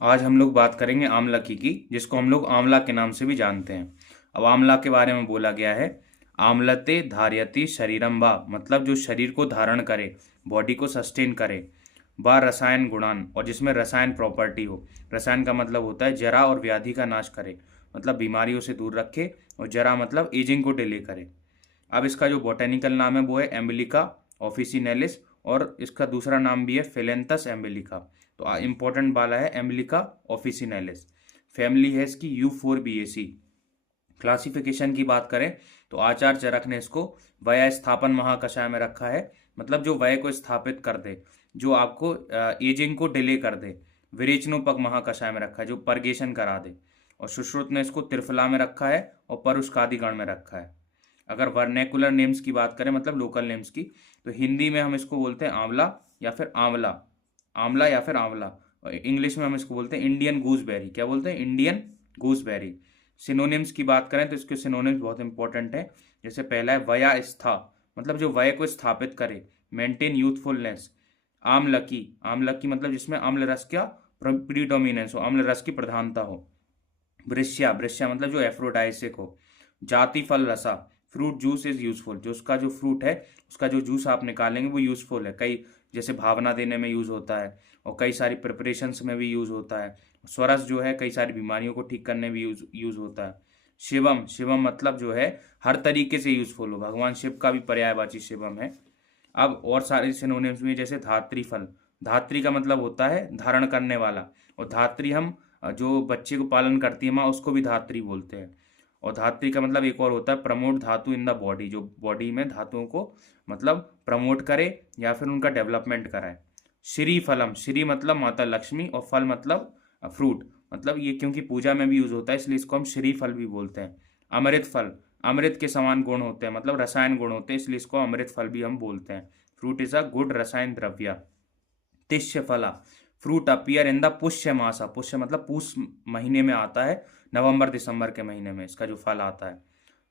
आज हम लोग बात करेंगे आंवलकी की, जिसको हम लोग आंवला के नाम से भी जानते हैं। अब आंवला के बारे में बोला गया है, आम्लते धारयति शरीरम वा, मतलब जो शरीर को धारण करे, बॉडी को सस्टेन करे। वा रसायन गुणान, और जिसमें रसायन प्रॉपर्टी हो। रसायन का मतलब होता है जरा और व्याधि का नाश करे, मतलब बीमारियों से दूर रखे। और जरा मतलब एजिंग को डिले करे। अब इसका जो बोटेनिकल नाम है वो है एम्बिलिका ऑफिसिनेलिस, और इसका दूसरा नाम भी है फिलेंथस एम्बिलिका। तो इंपॉर्टेंट वाला है एम्बिलिका ऑफिसिनेलिस। फैमिली है इसकी यूफोरबिएसी। क्लासिफिकेशन की बात करें तो आचार्य चरक ने इसको वय स्थापन महाकषाय में रखा है, मतलब जो वय को स्थापित कर दे, जो आपको एजिंग को डिले कर दे। विरेचनोपक महाकषाय में रखा है, जो परगेशन करा दे। और सुश्रुत ने इसको त्रिफला में रखा है और परुष्कादिगण में रखा है। अगर वर्नैकुलर नेम्स की बात करें, मतलब लोकल नेम्स की, तो हिंदी में हम इसको बोलते हैं आंवला या फिर आंवला, आंवला या फिर आंवला। और इंग्लिश में हम इसको बोलते हैं इंडियन गूसबेरी। क्या बोलते हैं? Indian gooseberry. सिनोनिम्स की बात करें तो इसके सिनोनिम्स बहुत इंपॉर्टेंट है। जैसे पहला है वयास्था, मतलब जो वय को स्थापित करे, मेंटेन यूथफुलनेस। आम्लकी, आम्लकी मतलब जिसमें अम्ल रस का प्रीडोमिनेंस हो, अम्ल रस की प्रधानता हो। वृष्या, वृष्या मतलब जो एफ्रोडाइसिक हो। जाति फल रसा, फ्रूट जूस इज यूजफुल, जो उसका जो फ्रूट है उसका जो जूस आप निकालेंगे वो यूजफुल है। कई जैसे भावना देने में यूज होता है, और कई सारी प्रिपरेशंस में भी यूज होता है। स्वरस जो है कई सारी बीमारियों को ठीक करने में यूज होता है। शिवम, शिवम मतलब जो है हर तरीके से यूजफुल हो, भगवान शिव का भी पर्यायवाची शिवम है। अब और सारे सिनोनिम्स में जैसे धात्री फल, धात्री का मतलब होता है धारण करने वाला। और धात्री हम जो बच्चे को पालन करती है माँ, उसको भी धात्री बोलते हैं। और धात्री का मतलब एक और होता है प्रमोट धातु इन द बॉडी, जो बॉडी में धातुओं को मतलब प्रमोट करे या फिर उनका डेवलपमेंट कराए। श्री फलम, श्री मतलब माता लक्ष्मी, और फल मतलब फ्रूट, मतलब ये क्योंकि पूजा में भी यूज होता है इसलिए इसको हम श्री फल भी बोलते हैं। अमृत फल, अमृत के समान गुण होते हैं, मतलब रसायन गुण होते हैं, इसलिए इसको अमृत फल भी हम बोलते हैं। फ्रूट इज अ गुड रसायन द्रव्य। तिष्य फला, फ्रूट अपीयर इन द पुष्य मासा, पुष्य मतलब पूष महीने में आता है, नवंबर दिसंबर के महीने में इसका जो फल आता है।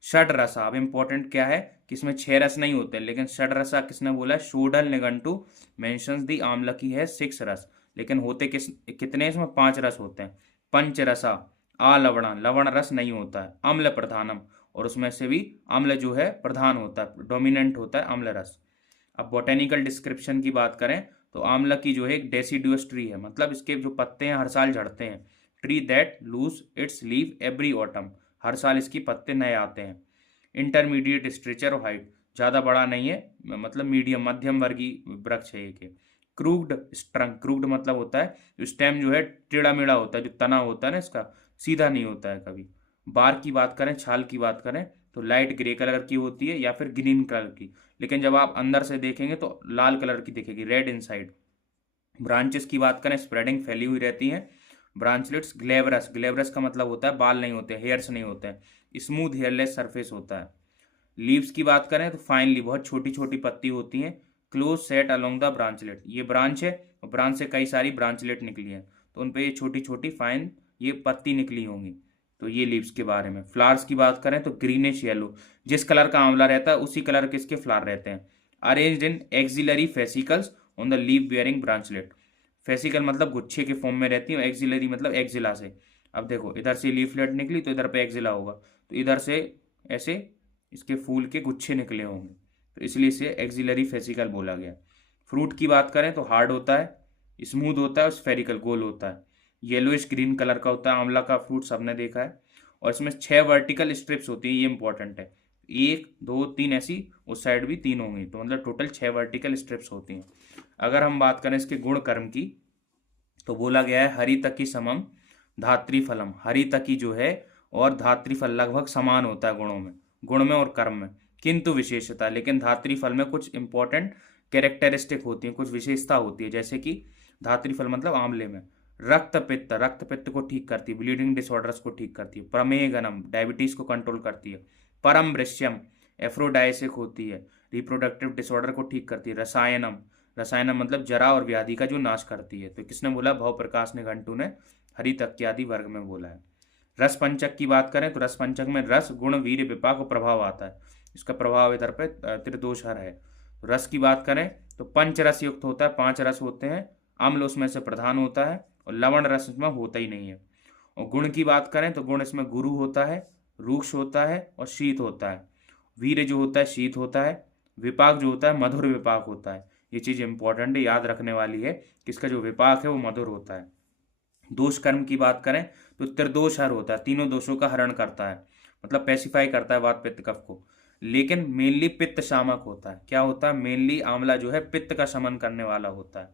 षड रसा, अब इंपॉर्टेंट क्या है कि इसमें 6 रस नहीं होते, लेकिन षड रसा किसने बोला है? शोडल निघंटू मेंशंस दी आम्लकी है 6 रस, लेकिन होते कितने? इसमें 5 रस होते हैं। पंच रसा, लवणा, लवण रस नहीं होता है। अम्ल प्रधानम, और उसमें से भी अम्ल जो है प्रधान होता है, डोमिनेंट होता है अम्ल रस। अब बोटेनिकल डिस्क्रिप्शन की बात करें तो आंवला की जो है एक डेसिडुअस ट्री है, मतलब इसके जो पत्ते हैं हर साल झड़ते हैं। Tree that lose its leave every autumn, हर साल इसकी पत्ते नए आते हैं। इंटरमीडिएट स्ट्रेचर और हाइट, ज़्यादा बड़ा नहीं है, मतलब मीडियम मध्यम वर्गीय वृक्ष है ये। क्रूग्ड स्ट्रंक, क्रूग्ड मतलब होता है जो स्टेम जो है टेढ़ा मेढ़ा होता है, जो तना होता है ना इसका, सीधा नहीं होता है कभी। बार की बात करें, छाल की बात करें तो लाइट ग्रे कलर की होती है या फिर ग्रीन कलर की, लेकिन जब आप अंदर से देखेंगे तो लाल कलर की दिखेगी, रेड इनसाइड। ब्रांचेस की बात करें, स्प्रेडिंग फैली हुई रहती हैं। ब्रांचलेट्स ग्लेवरस, ग्लेवरस का मतलब होता है बाल नहीं होते, हेयर्स नहीं होते हैं। स्मूथ हेयरलेस सरफेस होता है। लीव्स की बात करें तो फाइनली बहुत छोटी छोटी पत्ती होती हैं। क्लोज सेट अलोंग द ब्रांचलेट, ये ब्रांच है और ब्रांच से कई सारी ब्रांचलेट निकली है, तो उन पे ये छोटी छोटी फाइन ये पत्ती निकली होंगी। तो ये लीव्स के बारे में। फ्लावर्स की बात करें तो ग्रीनिश येलो, जिस कलर का आंवला रहता है उसी कलर के इसके फ्लावर रहते हैं। Arranged in axillary fascicles on the leave bearing branchlet, fascicle मतलब गुच्छे के फॉर्म में रहती है, और एक्सिलरी मतलब एक्सिला से। अब देखो इधर से लीफलेट निकली तो इधर पे एक्सिला होगा, तो इधर से ऐसे इसके फूल के गुच्छे निकले होंगे, तो इसलिए इसे एक्सिलरी फेसिकल बोला गया। फ्रूट की बात करें तो हार्ड होता है, स्मूथ होता है और स्फेरिकल गोल होता है। येलोइश ग्रीन कलर का होता है आंवला का फ्रूट, सबने देखा है। और इसमें 6 वर्टिकल स्ट्रिप्स होती है, ये इंपॉर्टेंट है। 1 2 3 ऐसी, उस साइड भी 3 होंगी, तो मतलब टोटल 6 वर्टिकल स्ट्रिप्स होती हैं। अगर हम बात करें इसके गुण कर्म की तो बोला गया है हरितकी समम धात्री फलम, हरितकी जो है और धात्री फल लगभग समान होता है गुणों में, गुण में और कर्म में। किंतु विशेषता, लेकिन धात्री फल में कुछ इंपॉर्टेंट कैरेक्टरिस्टिक होती है, कुछ विशेषता होती है। जैसे कि धात्री फल मतलब आंवले में रक्त पित्त, रक्त पित्त को ठीक करती है, ब्लीडिंग डिसऑर्डर्स को ठीक करती है। प्रमेय गनम, डायबिटीज को कंट्रोल करती है। परम वृश्यम, एफ्रोडाइसिक होती है, रिप्रोडक्टिव डिसऑर्डर को ठीक करती है। रसायनम, रसायनम मतलब जरा और व्याधि का जो नाश करती है। तो किसने बोला? भव प्रकाश ने घंटू ने हरितक्यादि वर्ग में बोला है। रस पंचक की बात करें तो रस पंचक में रस गुण वीर विपाक और प्रभाव आता है, इसका प्रभाव इधर पे त्रिदोष हर है। रस की बात करें तो पंच रस युक्त होता है, 5 रस होते हैं। अम्ल उसमें से प्रधान होता है और लवण रस इसमें होता ही नहीं है। और गुण की बात करें तो गुण इसमें गुरु होता है, रूक्ष होता है और शीत होता है। वीर्य जो होता है शीत होता है, विपाक जो होता है मधुर विपाक होता है। ये चीज़ इंपॉर्टेंट है, याद रखने वाली है कि इसका जो विपाक है वो मधुर होता है। दोष कर्म की बात करें तो त्रिदोष हर होता है, तीनों दोषों का हरण करता है, मतलब पैसिफाई करता है वात पित्त कफ को। लेकिन मेनली पित्त शामक होता है। क्या होता है? मेनली आंवला जो है पित्त का शमन करने वाला होता है।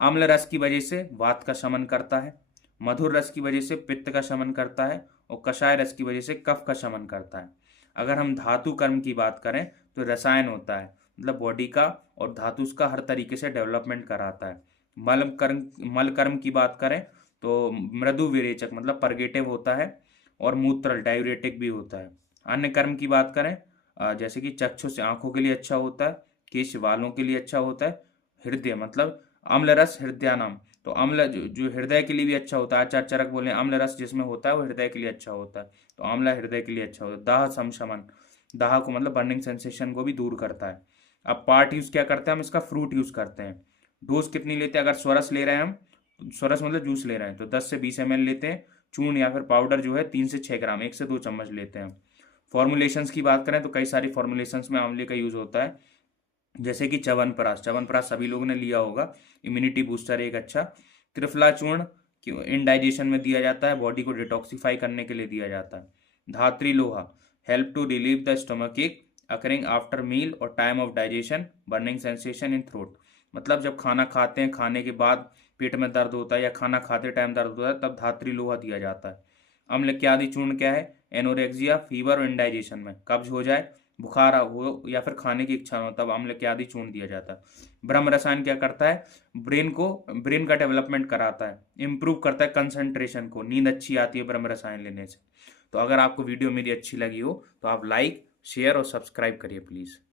आम्ल रस की वजह से वात का शमन करता है, मधुर रस की वजह से पित्त का शमन करता है और कषाय रस की वजह से कफ का शमन करता है। अगर हम धातु कर्म की बात करें तो रसायन होता है, मतलब बॉडी का और धातु का हर तरीके से डेवलपमेंट कराता है। मल कर्म की बात करें तो मृदु विरेचक मतलब परगेटिव होता है और मूत्रल डायूरेटिक भी होता है। अन्य कर्म की बात करें जैसे कि चक्षु से आंखों के लिए अच्छा होता है, केश बालों के लिए अच्छा होता है। हृदय मतलब अम्ल रस हृदयानाम, तो अम्ल जो हृदय के लिए भी अच्छा होता है। आचार्य चरक बोले अम्ल रस जिसमें होता है वो हृदय के लिए अच्छा होता है, तो आंवला हृदय के लिए अच्छा होता है। दाह समशमन, दाह को मतलब बर्निंग सेंसेशन को भी दूर करता है। अब पार्ट यूज क्या करते हैं हम, इसका फ्रूट यूज करते हैं। डोज कितनी लेते हैं? अगर स्वरस ले रहे हैं हम, स्वरस मतलब जूस ले रहे हैं तो 10 से 20 ml लेते हैं। चूर्ण या फिर पाउडर जो है 3 से 6 ग्राम, 1 से 2 चम्मच लेते हैं। फॉर्मुलेशंस की बात करें तो कई सारी फॉर्मुलेशंस में आंवले का यूज होता है, जैसे कि च्यवनप्राश। च्यवनप्राश सभी लोगों ने लिया होगा, इम्यूनिटी बूस्टर एक अच्छा। त्रिफला चूर्ण इंडाइजेशन में दिया जाता है, बॉडी को डिटॉक्सिफाई करने के लिए दिया जाता है। धात्री लोहा help to relieve the stomach ache occurring after meal और time of digestion, burning sensation in throat, मतलब जब खाना खाते हैं, खाने के बाद पेट में दर्द होता है या खाना खाते टाइम दर्द होता है, तब धात्री लोहा दिया जाता है। अम्ल के आदि चूर्ण क्या है? एनोरेक्सिया, फीवर और इंडाइजेशन में, कब्ज हो जाए, बुखार हो या फिर खाने की इच्छा हो, तब अम्ल के आदि चूर्ण दिया जाता है। ब्रह्म रसायन क्या करता है? ब्रेन का डेवलपमेंट कराता है, इंप्रूव करता है कंसंट्रेशन को, नींद अच्छी आती है ब्रह्म रसायन लेने से। तो अगर आपको वीडियो मेरी अच्छी लगी हो तो आप लाइक, शेयर और सब्सक्राइब करिए प्लीज़।